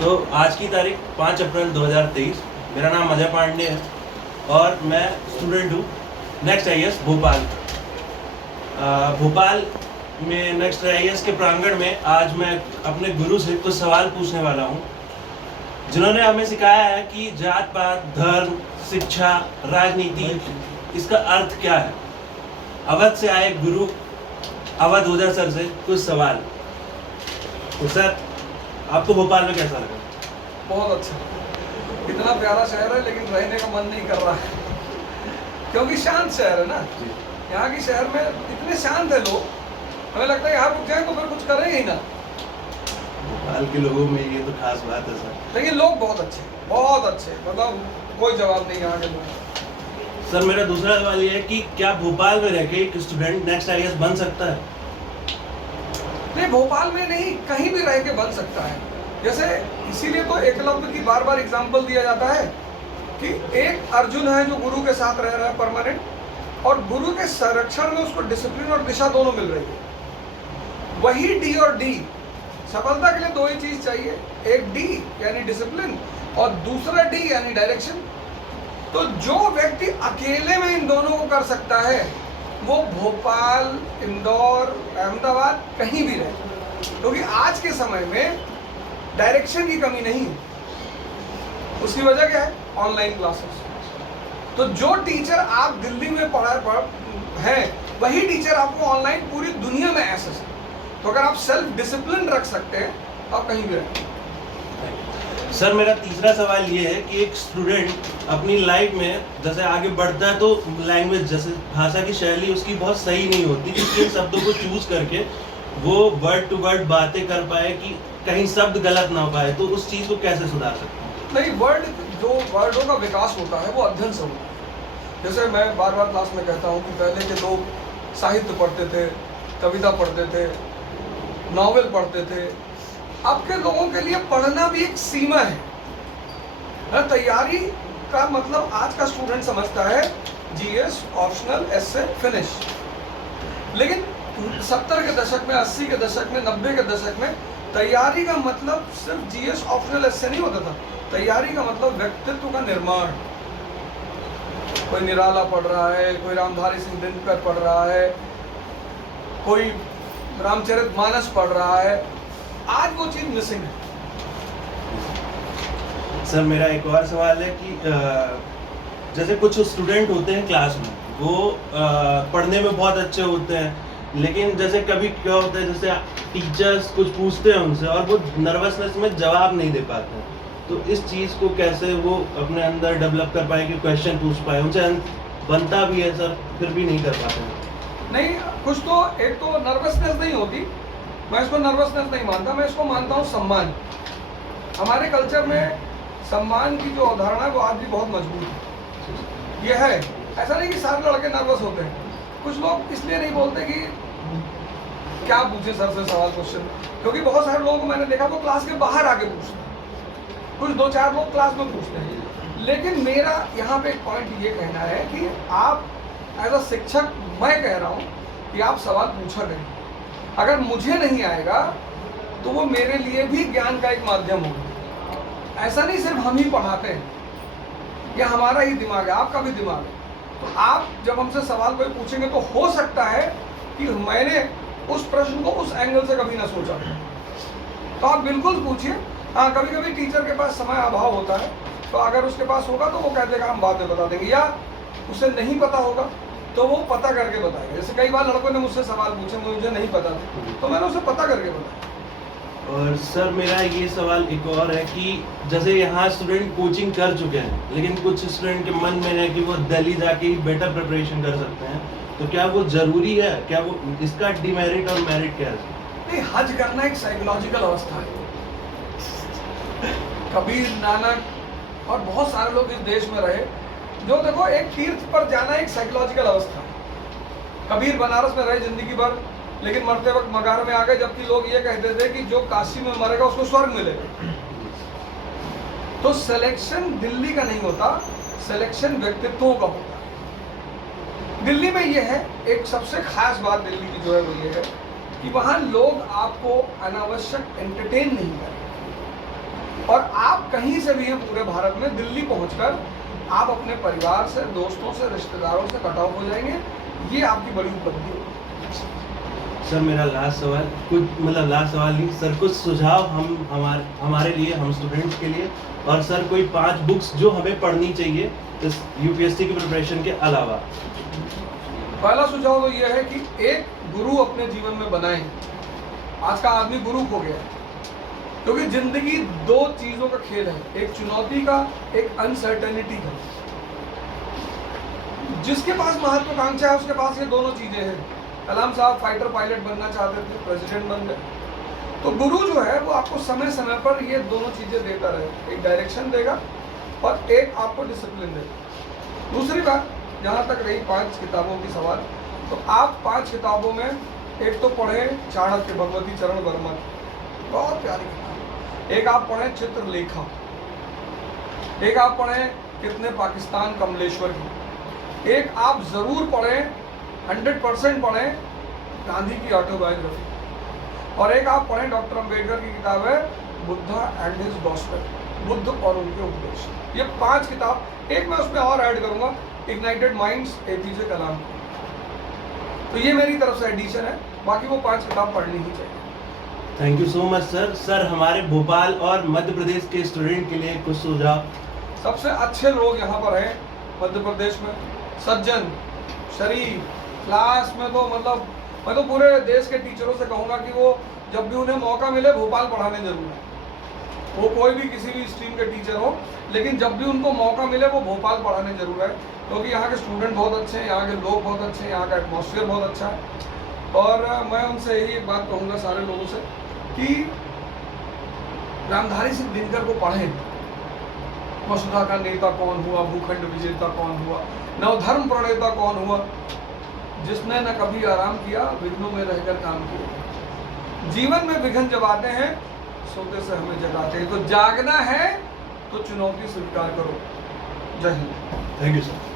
तो आज की तारीख 5 अप्रैल 2023। मेरा नाम अजय पांडे है और मैं स्टूडेंट हूँ नेक्स्ट आईएएस भोपाल। भोपाल में नेक्स्ट आईएएस के प्रांगण में आज मैं अपने गुरु से कुछ सवाल पूछने वाला हूँ, जिन्होंने हमें सिखाया है कि जात पात, धर्म, शिक्षा, राजनीति, इसका अर्थ क्या है। अवध से आए गुरु अवध ओझा सर से कुछ सवाल। तो सर, आपको भोपाल में कैसा लगा? बहुत अच्छा। इतना प्यारा शहर है लेकिन रहने का मन नहीं कर रहा है क्योंकि शांत शहर है ना। यहाँ की शहर में इतने शांत है लोग, हमें लगता है यहाँ रुक जाए तो फिर कुछ करेंगे ही ना। भोपाल के लोगों में ये तो खास बात है सर। लेकिन लोग बहुत अच्छे, बहुत अच्छे, मतलब कोई जवाब नहीं यहाँ के लोग। सर, मेरा दूसरा सवाल ये है कि क्या भोपाल में रह के एक स्टूडेंट नेक्स्ट आईएएस बन सकता है? नहीं, भोपाल में नहीं, कहीं भी रह के बन सकता है। जैसे इसीलिए तो एकलव्य की बार बार एग्जाम्पल दिया जाता है कि एक अर्जुन है जो गुरु के साथ रह रहा है परमानेंट, और गुरु के संरक्षण में उसको डिसिप्लिन और दिशा दोनों मिल रही है। वही डी और डी, सफलता के लिए दो ही चीज चाहिए, एक डी यानी डिसिप्लिन और दूसरा डी यानी डायरेक्शन। तो जो व्यक्ति अकेले में इन दोनों को कर सकता है वो भोपाल, इंदौर, अहमदाबाद कहीं भी रहे, क्योंकि आज के समय में डायरेक्शन की कमी नहीं है। उसकी वजह क्या है? Online classes. तो जो टीचर आप दिल्ली में हैं वही टीचर आपको ऑनलाइन पूरी दुनिया में एक्सेस है। तो अगर आप सेल्फ डिसिप्लिन रख सकते हैं तो आप कहीं भी रहें। सर, मेरा तीसरा सवाल ये है कि एक स्टूडेंट अपनी लाइफ में जैसे आगे बढ़ता है तो लैंग्वेज, जैसे भाषा की शैली उसकी बहुत सही नहीं होती, इसलिए शब्दों को चूज करके वो वर्ड टू वर्ड बातें कर पाए कि कहीं शब्द गलत ना हो पाए, तो उस चीज़ को कैसे सुधार सकते हैं? नहीं, जो वर्डों का विकास होता है वो अध्ययन से होता है। जैसे मैं बार बार क्लास में कहता हूँ कि पहले के लोग साहित्य पढ़ते थे, कविता पढ़ते थे, नॉवेल पढ़ते थे। अब के लोगों के लिए पढ़ना भी एक सीमा है। तैयारी का मतलब आज का स्टूडेंट समझता है जीएस, ऑप्शनल, एसए, फिनिश। लेकिन 70 के दशक में, 80 के दशक में, 90 के दशक में तैयारी का मतलब सिर्फ जीएस, ऑप्शनल, एसए नहीं होता था। तैयारी का मतलब व्यक्तित्व का निर्माण। कोई निराला पढ़ रहा है, कोई रामधारी सिंह दिनकर पढ़ रहा है, कोई रामचरितमानस पढ़ रहा है। आज वो चीज मिसिंग है। सर, मेरा एक और सवाल है कि जैसे कुछ स्टूडेंट होते हैं क्लास में, वो पढ़ने में बहुत अच्छे होते हैं, लेकिन जैसे कभी क्या होता है, जैसे टीचर्स कुछ पूछते हैं उनसे और वो नर्वसनेस में जवाब नहीं दे पाते हैं, तो इस चीज़ को कैसे वो अपने अंदर डेवलप कर पाए कि क्वेश्चन पूछ पाए? उनसे बनता भी है सर, फिर भी नहीं कर पाते हैं। नहीं, कुछ तो एक तो नर्वसनेस नहीं होती, मैं इसको नर्वसनेस नहीं मानता, मैं इसको मानता हूँ सम्मान। हमारे कल्चर में सम्मान की जो अवधारणा है वो आज भी बहुत मजबूत है। ये है, ऐसा नहीं कि सारे लड़के नर्वस होते हैं। कुछ लोग इसलिए नहीं बोलते कि क्या पूछे सर से सवाल, क्वेश्चन, क्योंकि बहुत सारे लोगों को मैंने देखा वो क्लास के बाहर आके पूछते हैं, कुछ 2-4 लोग क्लास में पूछते हैं। लेकिन मेरा यहाँ पे एक पॉइंट ये कहना है कि आप एज अ शिक्षक, मैं कह रहा हूँ कि आप सवाल पूछा करें। अगर मुझे नहीं आएगा तो वो मेरे लिए भी ज्ञान का एक माध्यम होगा। ऐसा नहीं सिर्फ हम ही पढ़ाते हैं, ये हमारा ही दिमाग है, आपका भी दिमाग है। तो आप जब हमसे सवाल कोई पूछेंगे तो हो सकता है कि मैंने उस प्रश्न को उस एंगल से कभी ना सोचा, तो आप बिल्कुल पूछिए। हाँ, कभी कभी टीचर के पास समय अभाव होता है, तो अगर उसके पास होगा तो वो कह देगा हम बाद में बता देंगे, या उसे नहीं पता होगा तो वो पता करके बताएगा। जैसे कई बार लड़कों ने मुझसे सवाल पूछे, मुझे नहीं पता था, तो मैंने उसे पता करके बताया। और सर, मेरा ये सवाल एक और है कि जैसे यहाँ स्टूडेंट कोचिंग कर चुके हैं, लेकिन कुछ स्टूडेंट के मन में है कि वो दिल्ली जाके ही बेटर प्रिपरेशन कर सकते हैं, तो क्या वो जरूरी है? क्या वो, इसका डिमेरिट और मेरिट क्या है? नहीं, हज करना एक साइकोलॉजिकल अवस्था है। कबीर, नानक और बहुत सारे लोग इस देश में रहे, जो देखो एक तीर्थ पर जाना एक साइकोलॉजिकल अवस्था है। कबीर बनारस में रहे जिंदगी भर, लेकिन मरते वक्त मगार में आ गए, जबकि लोग ये कहते थे कि जो काशी में मरेगा उसको स्वर्ग मिलेगा। तो सिलेक्शन दिल्ली का नहीं होता, सिलेक्शन व्यक्तित्वों का होता है। दिल्ली में ये है, एक सबसे खास बात दिल्ली की जो है वो ये है कि वहाँ लोग आपको अनावश्यक एंटरटेन नहीं करें। और कहीं से भी हैं पूरे भारत में, दिल्ली पहुंचकर आप अपने परिवार से, दोस्तों से, रिश्तेदारों से कट ऑफ हो जाएंगे। ये आपकी बड़ी उपलब्धि होगी। सर मेरा लास्ट सवाल, कुछ मतलब लास्ट सवाल नहीं सर, कुछ सुझाव हम हमारे लिए, हम स्टूडेंट्स के लिए, और सर कोई 5 बुक्स जो हमें पढ़नी चाहिए इस यूपीएससी की प्रिपरेशन के अलावा। पहला सुझाव तो यह है कि एक गुरु अपने जीवन में बनाएं। आज का आदमी गुरु खो गया है, क्योंकि जिंदगी 2 चीजों का खेल है, एक चुनौती का, एक अनसर्टेनिटी का। जिसके पास महत्वाकांक्षा है उसके पास ये दोनों चीजें हैं। कलाम साहब फाइटर पायलट बनना चाहते थे, प्रेसिडेंट बन गए। तो गुरु जो है वो आपको समय समय पर ये दोनों चीजें देता रहे, एक डायरेक्शन देगा और एक आपको डिसिप्लिन देगा। दूसरी बात, जहाँ तक रही 5 किताबों की सवाल, तो आप 5 किताबों में एक तो पढ़ें चाणक्य, भगवती चरण वर्मा की, बहुत प्यारी किताब। एक आप पढ़ें चित्रलेखा, एक आप पढ़ें कितने पाकिस्तान कमलेश्वर की, एक आप जरूर पढ़ें, 100% पढ़ें गांधी की ऑटोबायोग्राफी, और एक आप पढ़ें डॉक्टर अंबेडकर की किताब है Buddha and his gospel, Buddha और उनके उपदेश। ये 5 किताब, एक मैं उसमें और ऐड करूंगा, इग्नाइटेड माइंड्स एपीजे कलाम की। तो ये मेरी तरफ से एडिशन है, बाकी वो 5 किताब पढ़नी ही चाहिए। Thank you so much sir. Sir हमारे भोपाल और मध्य प्रदेश के स्टूडेंट के लिए कुछ सुझाव। सबसे अच्छे लोग यहाँ पर हैं मध्य प्रदेश में, सज्जन, शरीफ, क्लास में तो मतलब मैं तो पूरे देश के टीचरों से कहूँगा कि वो जब भी उन्हें मौका मिले भोपाल पढ़ाने जरूर है। वो कोई भी किसी भी स्ट्रीम के टीचर हो, लेकिन जब भी उनको मौका मिले वो भोपाल पढ़ाने जरूर है, क्योंकि यहाँ के स्टूडेंट बहुत अच्छे हैं, यहाँ के लोग बहुत अच्छे हैं, यहाँ का एटमॉस्फेयर बहुत अच्छा है। और मैं उनसे यही एक बात कहूँगा सारे लोगों से कि रामधारी सिंह दिनकर को पढ़ें। वसुधा का नेता कौन हुआ, भूखंड विजेता कौन हुआ, नवधर्म प्रणेता कौन हुआ, जिसने न कभी आराम किया, विघ्नों में रहकर काम किया। जीवन में विघ्न जब आते हैं सोते से हमें जगाते हैं, तो जागना है तो चुनौती स्वीकार करो। जय हिंद। Thank you sir.